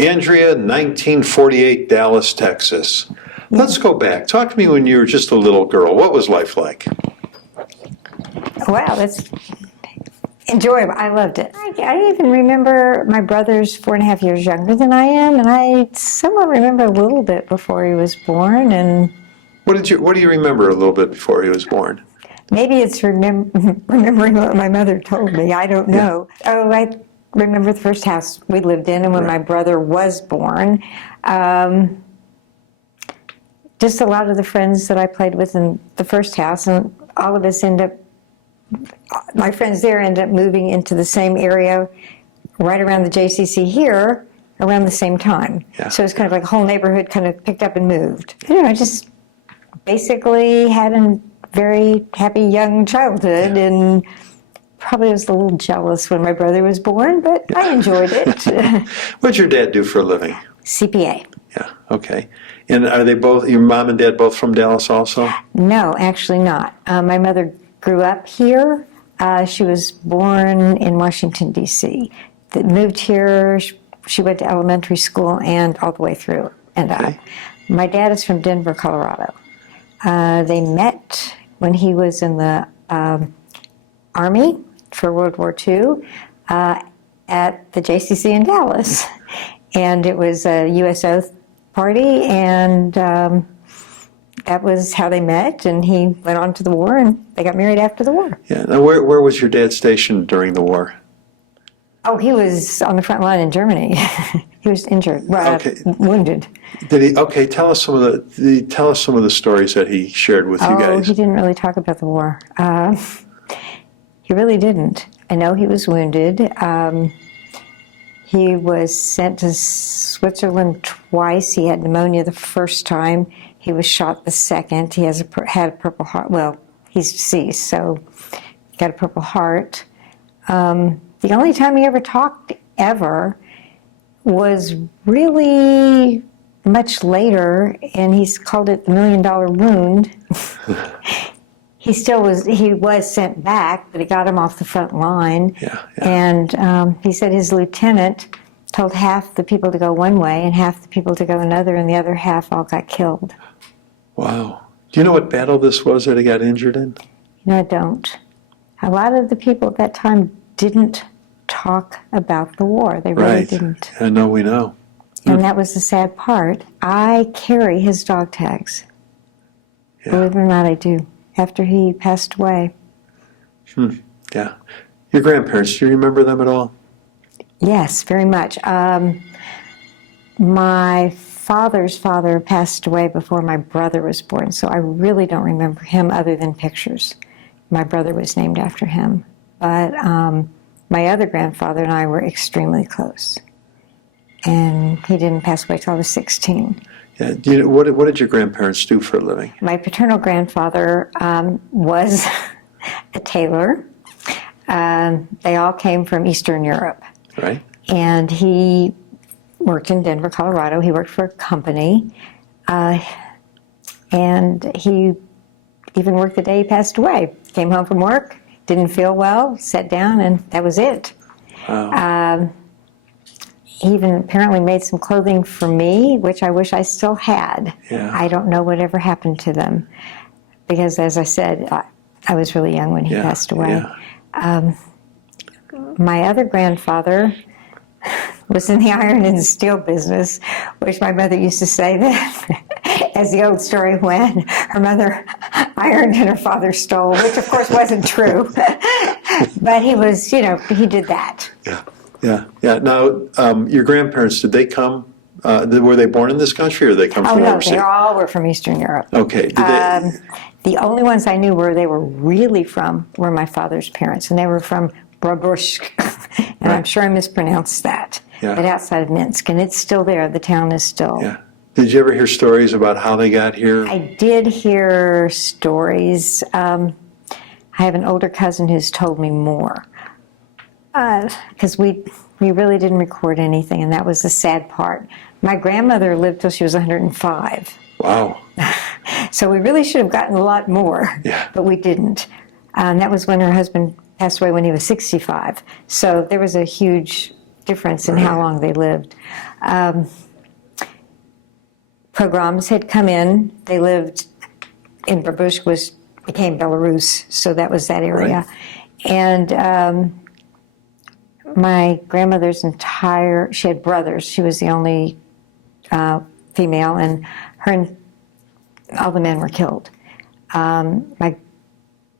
Andrea, 1948, Dallas, Texas. Let's go back. Talk to me when you were just a little girl. What was life like? Wow, that's enjoyable. I loved it. I even remember my brother's 4.5 years younger than I am, and I somewhat remember a little bit before he was born. And What do you remember a little bit before he was born? maybe it's remembering what my mother told me. I don't know. Yeah. Oh, I remember the first house we lived in, and when my brother was born, just a lot of the friends that I played with in the first house, and all of us my friends there ended up moving into the same area right around the JCC here around the same time. Yeah. So it's kind of like the whole neighborhood kind of picked up and moved. I just basically had a very happy young childhood, and probably was a little jealous when my brother was born, but I enjoyed it. What'd your dad do for a living? CPA. Yeah, okay. And are they both, your mom and dad both from Dallas also? No, actually not. My mother grew up here. She was born in Washington, D.C. Moved here. She went to elementary school and all the way through. And my dad is from Denver, Colorado. They met when he was in the Army for World War II at the JCC in Dallas. And it was a USO party, and that was how they met, and he went on to the war, and they got married after the war. Yeah. Now, where was your dad stationed during the war? Oh, he was on the front line in Germany. He was injured, wounded. Did he? Okay, tell us some of the stories that he shared with you guys. Oh, he didn't really talk about the war. He really didn't. I know he was wounded. He was sent to Switzerland twice. He had pneumonia the first time. He was shot the second. He had a Purple Heart. Well, he's deceased, so he got a Purple Heart. The only time he ever talked, was really much later, and he's called it the $1 Million Wound. He was sent back, but he got him off the front line. Yeah. And he said his lieutenant told half the people to go one way and half the people to go another, and the other half all got killed. Wow. Do you know what battle this was that he got injured in? No, I don't. A lot of the people at that time didn't talk about the war. They really didn't. I know, we know. And that was the sad part. I carry his dog tags. Yeah. Believe it or not, I do. After he passed away. Yeah. Your grandparents, do you remember them at all? Yes, very much. My father's father passed away before my brother was born, so I really don't remember him other than pictures. My brother was named after him. But my other grandfather and I were extremely close. And he didn't pass away till I was 16. Yeah. What did your grandparents do for a living? My paternal grandfather was a tailor. They all came from Eastern Europe. Right. And he worked in Denver, Colorado. He worked for a company. And he even worked the day he passed away. Came home from work, didn't feel well, sat down, and that was it. Wow. He even apparently made some clothing for me, which I wish I still had. Yeah. I don't know whatever happened to them. Because, as I said, I was really young when he passed away. Yeah. My other grandfather was in the iron and steel business, which my mother used to say that, as the old story went, her mother ironed and her father stole, which of course wasn't true. But he was, he did that. Yeah. Yeah. Now, your grandparents, did they come, were they born in this country, or did they come from overseas? Oh, no, they all were from Eastern Europe. Okay. The only ones I knew where they were really from were my father's parents, and they were from Brabushk, and I'm sure I mispronounced that, but outside of Minsk, and it's still there. The town is still. Yeah. Did you ever hear stories about how they got here? I did hear stories. I have an older cousin who's told me more. Because we really didn't record anything, and that was the sad part. My grandmother lived till she was 105. Wow. So we really should have gotten a lot more, but we didn't. That was when her husband passed away when he was 65. So there was a huge difference in how long they lived. Pogroms had come in. They lived in Babushk, became Belarus, so that was that area. Right. And my grandmother's she had brothers. She was the only female, and all the men were killed. My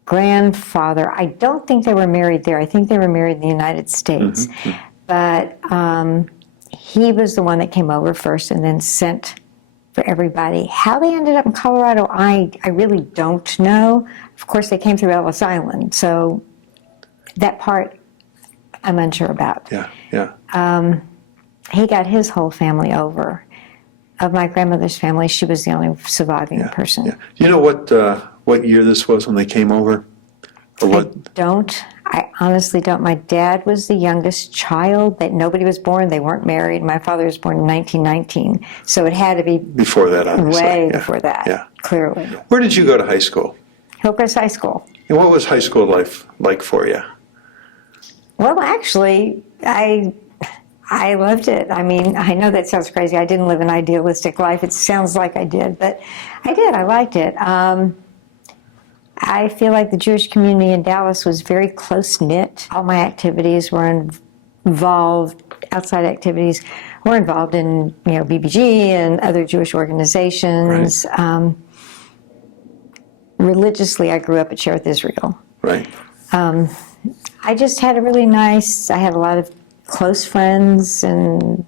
grandfather, I don't think they were married there. I think they were married in the United States. Mm-hmm. But he was the one that came over first and then sent for everybody. How they ended up in Colorado, I really don't know. Of course, they came through Ellis Island, so that part I'm unsure about. Yeah. He got his whole family over. Of my grandmother's family, she was the only surviving person. Yeah. Do you know what year this was when they came over? Or what? I honestly don't. My dad was the youngest child. That nobody was born. They weren't married. My father was born in 1919, so it had to be before that, obviously. Way before that. Yeah, clearly. Where did you go to high school? Hillcrest High School. And what was high school life like for you? Well, actually, I loved it. I mean, I know that sounds crazy. I didn't live an idealistic life. It sounds like I did, but I did. I liked it. I feel like the Jewish community in Dallas was very close-knit. All my activities were involved, outside activities were involved in, BBG and other Jewish organizations. Right. Religiously, I grew up at Shereth Israel. Right. I just had I had a lot of close friends, and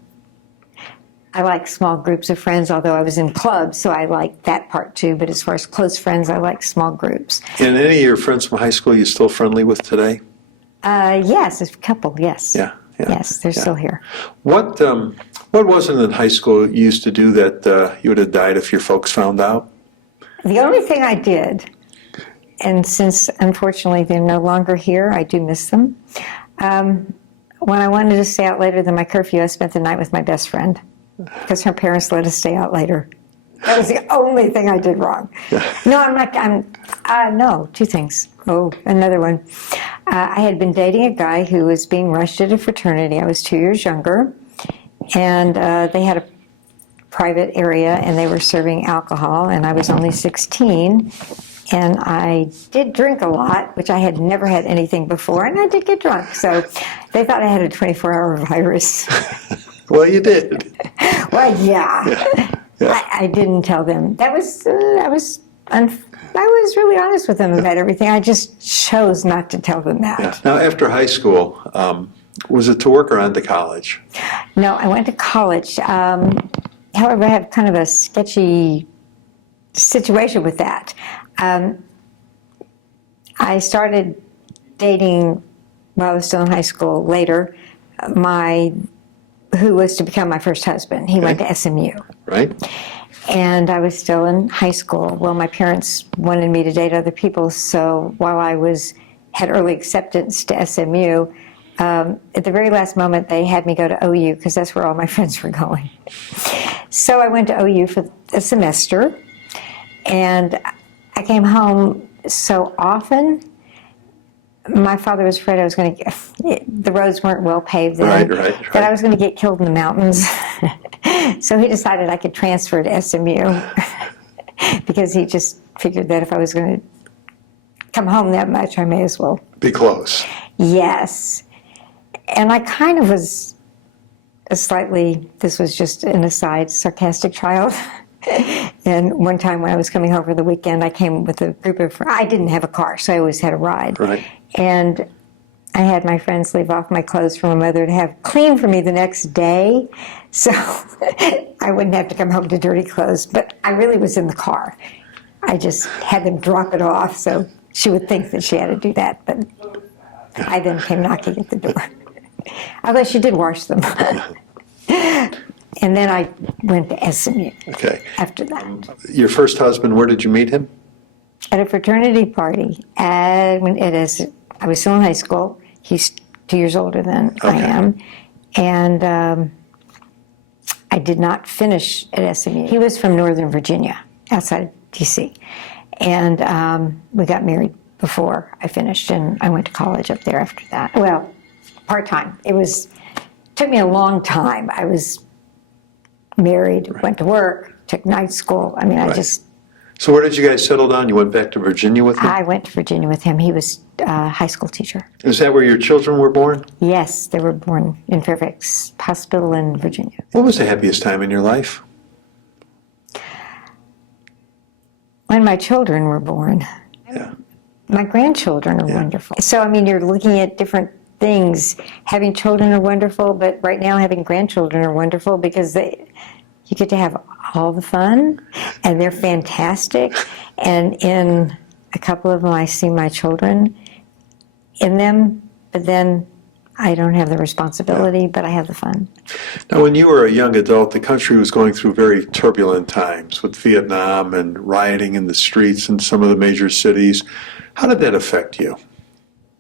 I like small groups of friends, although I was in clubs, so I like that part too. But as far as close friends, I like small groups. And any of your friends from high school you still friendly with today? Yes, a couple, yes. Yeah. Yes, they're still here. What was it in high school you used to do that you would have died if your folks found out? The only thing I did, and since unfortunately they're no longer here, I do miss them. When I wanted to stay out later than my curfew, I spent the night with my best friend because her parents let us stay out later. That was the only thing I did wrong. No, two things. Oh, another one. I had been dating a guy who was being rushed at a fraternity. I was 2 years younger, and they had a private area, and they were serving alcohol, and I was only 16. And I did drink a lot, which I had never had anything before, and I did get drunk. So they thought I had a 24-hour virus. Well, you did. Well, yeah. I didn't tell them. I was really honest with them about everything. I just chose not to tell them that. Yeah. Now, after high school, was it to work or on to college? No, I went to college. However, I have kind of a sketchy situation with that. I started dating while I was still in high school later, who was to become my first husband. He went to SMU. Right. And I was still in high school. Well, my parents wanted me to date other people, so while I had early acceptance to SMU, at the very last moment they had me go to OU because that's where all my friends were going. So I went to OU for a semester, and I came home so often. My father was afraid the roads weren't well paved then, right. that I was going to get killed in the mountains. So he decided I could transfer to SMU because he just figured that if I was going to come home that much, I may as well be close. Yes. And I kind of was this was just an aside, sarcastic child. And one time when I was coming home for the weekend, I came with a group of friends. I didn't have a car, so I always had a ride. Right. And I had my friends leave off my clothes for my mother to have clean for me the next day, so I wouldn't have to come home to dirty clothes. But I really was in the car. I just had them drop it off, so she would think that she had to do that. But I then came knocking at the door. Although she did wash them. And then I went to SMU after that. Your first husband, where did you meet him? At a fraternity party. I was still in high school. He's 2 years older than I am. And I did not finish at SMU. He was from Northern Virginia, outside of D.C. And we got married before I finished, and I went to college up there after that. Well, part-time. It took me a long time. I was married, went to work, took night school. I mean, So where did you guys settle down? You went back to Virginia with him? I went to Virginia with him. He was a high school teacher. Is that where your children were born? Yes, they were born in Fairfax Hospital in Virginia. What was the happiest time in your life? When my children were born. Yeah. My grandchildren are wonderful. So, I mean, you're looking at different things. Having children are wonderful, but right now having grandchildren are wonderful because you get to have all the fun, and they're fantastic. And in a couple of them, I see my children in them, but then I don't have the responsibility, but I have the fun. Now, when you were a young adult, the country was going through very turbulent times with Vietnam and rioting in the streets in some of the major cities. How did that affect you?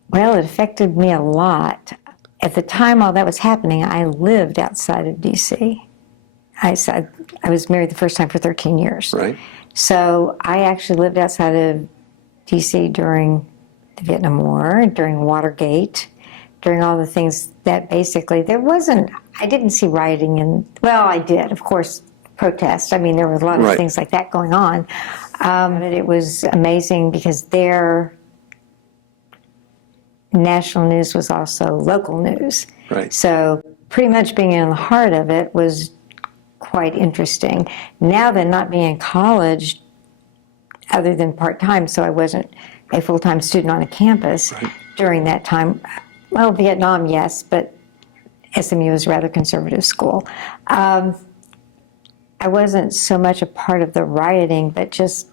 Well, it affected me a lot. At the time all that was happening, I lived outside of D.C. I was married the first time for 13 years. Right. So I actually lived outside of D.C. during the Vietnam War, during Watergate, during all the things that basically I didn't see rioting well, I did, of course, protests. I mean, there were a lot of things like that going on. It was amazing because their national news was also local news. Right. So pretty much being in the heart of it was quite interesting. Now that not being in college, other than part-time, so I wasn't a full-time student on a campus during that time. Well, Vietnam, yes, but SMU was a rather conservative school. I wasn't so much a part of the rioting, but just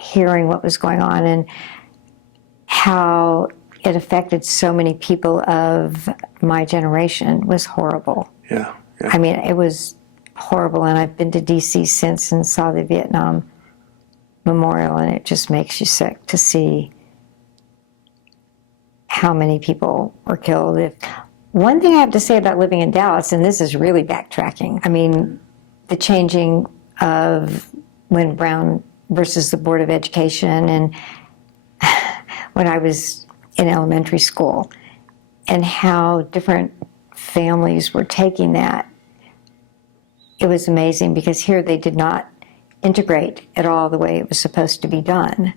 hearing what was going on and how it affected so many people of my generation was horrible. Yeah. I mean, it was horrible, and I've been to D.C. since and saw the Vietnam Memorial, and it just makes you sick to see how many people were killed. One thing I have to say about living in Dallas, and this is really backtracking, I mean, the changing of when Brown versus the Board of Education, and when I was in elementary school, and how different families were taking that. It was amazing because here they did not integrate at all the way it was supposed to be done.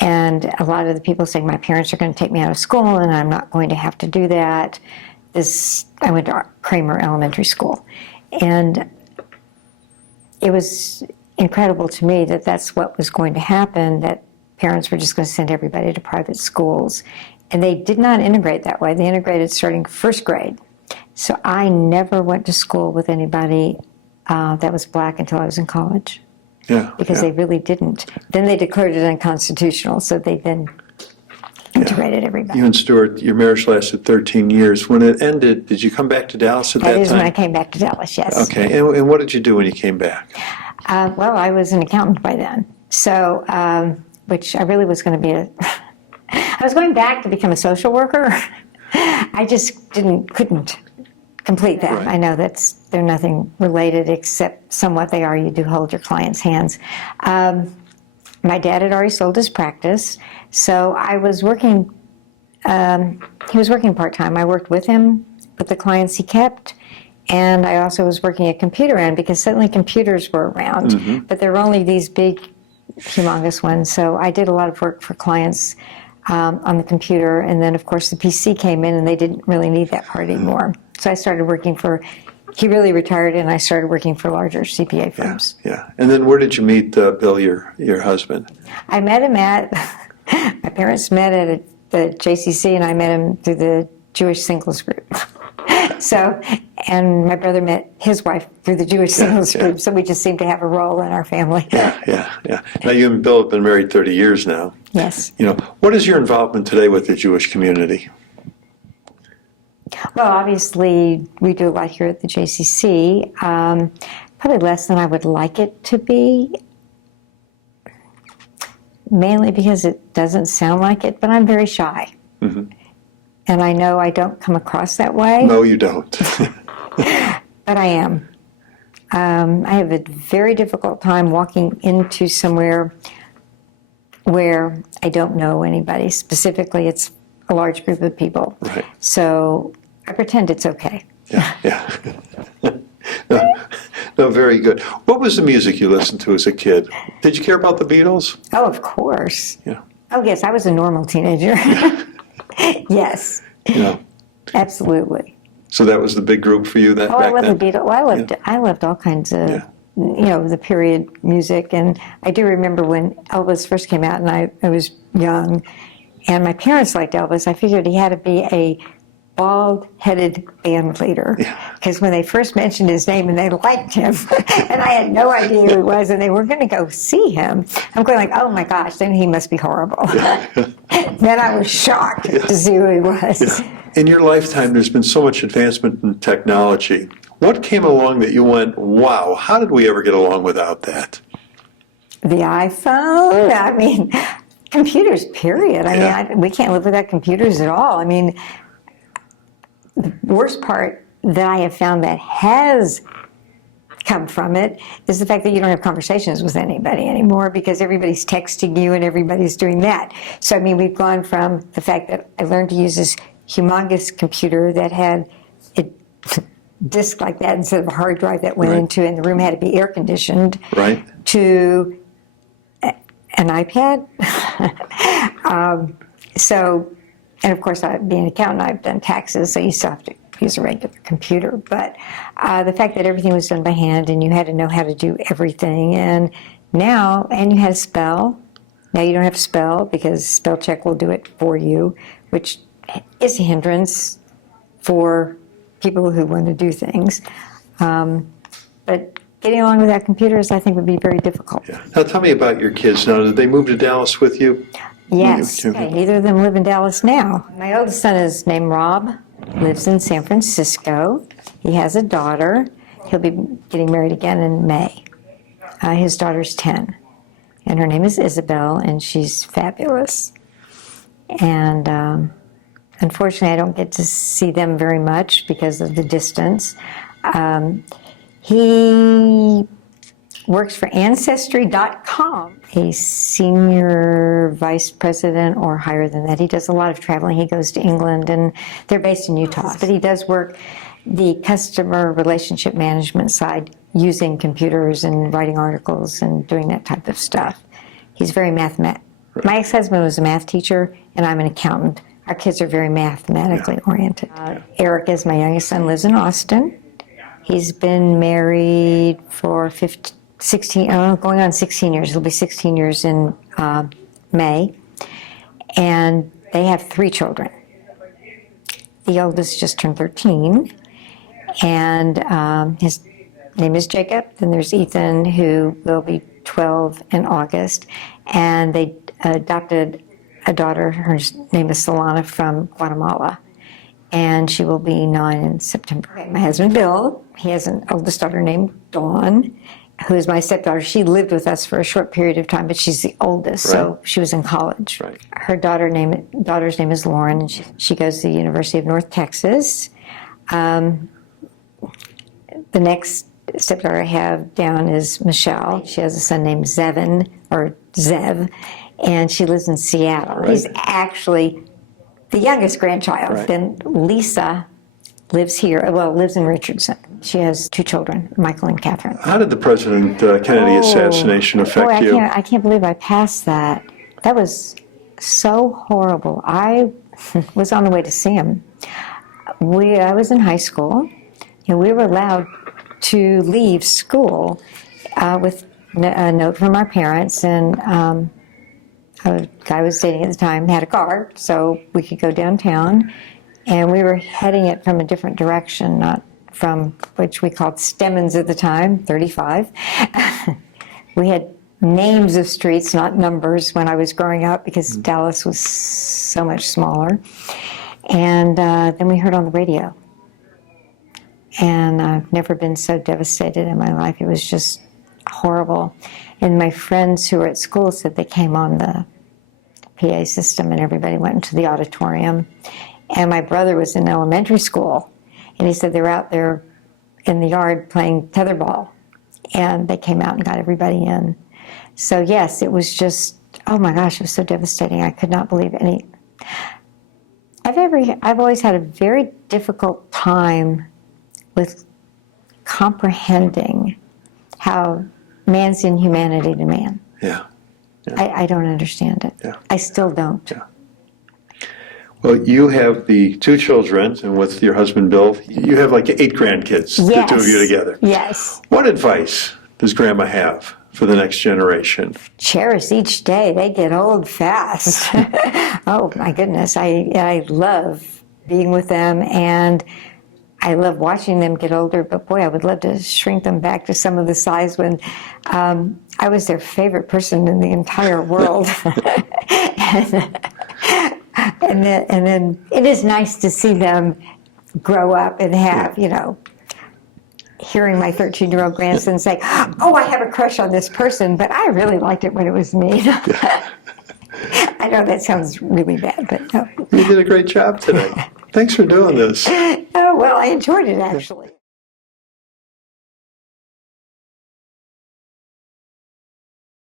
And a lot of the people saying, my parents are going to take me out of school and I'm not going to have to do that. I went to Kramer Elementary School. And it was incredible to me that that's what was going to happen, that parents were just going to send everybody to private schools. And they did not integrate that way. They integrated starting first grade. So I never went to school with anybody that was black until I was in college. Yeah. Because they really didn't. Then they declared it unconstitutional, so they then integrated everybody. You and Stuart, your marriage lasted 13 years. When it ended, did you come back to Dallas at that time? That is when I came back to Dallas, yes. Okay, and what did you do when you came back? Well, I was an accountant by then, so, which I really was going to be I was going back to become a social worker. I just couldn't complete that. Right. I know they're nothing related except somewhat they are. You do hold your clients' hands. My dad had already sold his practice, so I was working, he was working part-time. I worked with him, with the clients he kept, and I also was working at computer end because suddenly computers were around, but there were only these big, humongous ones. So I did a lot of work for clients on the computer, and then of course the PC came in and they didn't really need that part anymore. So I started working he really retired and I started working for larger CPA firms. Yeah. And then where did you meet Bill, your husband? I met him my parents met at the JCC and I met him through the Jewish Singles Group. So, and my brother met his wife through the Jewish Singles Group, so we just seemed to have a role in our family. Yeah. Now you and Bill have been married 30 years now. Yes. What is your involvement today with the Jewish community? Well, obviously, we do a lot here at the JCC. Probably less than I would like it to be, mainly because it doesn't sound like it, but I'm very shy. Mm-hmm. And I know I don't come across that way. No, you don't. But I am. I have a very difficult time walking into somewhere where I don't know anybody. Specifically, it's a large group of people. Right. So I pretend it's okay. Yeah. No, very good. What was the music you listened to as a kid? Did you care about the Beatles? Oh, of course. Yeah. Oh, yes, I was a normal teenager. Yes, Yeah. absolutely. So that was the big group for you that Oh, I back love the then? Beatles. Well, I loved all kinds of, Yeah. the period music. And I do remember when Elvis first came out, and I was young, and my parents liked Elvis. I figured he had to be a bald-headed band leader, because when they first mentioned his name and they liked him, and I had no idea who he was, and they were going to go see him, I'm going like, oh my gosh, then he must be horrible. Then I was shocked to see who he was. In your lifetime, there's been so much advancement in technology. What came along that you went, wow, how did we ever get along without that? The iPhone, I mean, computers, period. I mean, we can't live without computers at all. I mean, the worst part that I have found that has come from it is the fact that you don't have conversations with anybody anymore, because everybody's texting you and everybody's doing that. So, I mean, we've gone from the fact that I learned to use this humongous computer that had a disk like that instead of a hard drive that went into, and the room had to be air conditioned, to an iPad. And of course, being an accountant, I've done taxes, so you still have to use a regular computer. But the fact that everything was done by hand and you had to know how to do everything, and you had to spell. Now you don't have to spell, because spell check will do it for you, which is a hindrance for people who want to do things. But getting along without computers, I think, would be very difficult. Yeah. Now tell me about your kids now. Did they move to Dallas with you? Yes. Okay. Neither of them live in Dallas now. My oldest son is named Rob, lives in San Francisco. He has a daughter. He'll be getting married again in May. His daughter's 10, and her name is Isabel, and she's fabulous. And unfortunately, I don't get to see them very much because of the distance. He works for Ancestry.com, a senior vice president or higher than that. He does a lot of traveling. He goes to England, and they're based in Utah. But he does work the customer relationship management side, using computers and writing articles and doing that type of stuff. He's very mathematical. My ex-husband was a math teacher, and I'm an accountant. Our kids are very mathematically oriented. Eric is my youngest son, lives in Austin. He's been married for going on 16 years. It'll be 16 years in May. And they have 3 children. The oldest just turned 13. And his name is Jacob. Then there's Ethan, who will be 12 in August. And they adopted a daughter. Her name is Solana, from Guatemala. And she will be 9 in September. My husband, Bill, he has an oldest daughter named Dawn, who is my stepdaughter. She lived with us for a short period of time, but she's the oldest, so she was in college. Her daughter's name is Lauren, and she goes to the University of North Texas. The next stepdaughter I have down is Michelle. She has a son named Zev, and she lives in Seattle. He's actually the youngest grandchild. Then Lisa lives in Richardson. She has 2 children, Michael and Catherine. How did the President Kennedy assassination affect you? I can't believe I passed that. That was so horrible. I was on the way to see him. I was in high school, and we were allowed to leave school with a note from our parents, and a guy I was dating at the time had a car, so we could go downtown, and we were heading it from a different direction, not from which we called Stemmons at the time, 35. We had names of streets, not numbers, when I was growing up, because Dallas was so much smaller. And then we heard on the radio. And I've never been so devastated in my life. It was just horrible. And my friends who were at school said they came on the PA system, and everybody went into the auditorium. And my brother was in elementary school, and he said they were out there in the yard playing tetherball, and they came out and got everybody in. So yes, it was just, oh my gosh, it was so devastating. I could not believe any. I've always had a very difficult time with comprehending how man's inhumanity to man. Yeah. I don't understand it. Yeah. I still don't. Yeah. Well, you have the 2 children, and with your husband Bill, you have like 8 grandkids, Yes. the 2 of you together. Yes. What advice does Grandma have for the next generation? Cherish each day. They get old fast. Oh, my goodness. I love being with them, and I love watching them get older, but boy, I would love to shrink them back to some of the size when I was their favorite person in the entire world. And then it is nice to see them grow up and have, hearing my 13-year-old grandson say, oh, I have a crush on this person, but I really liked it when it was me. I know that sounds really bad, but no. You did a great job today. Thanks for doing this. Oh, well, I enjoyed it, actually.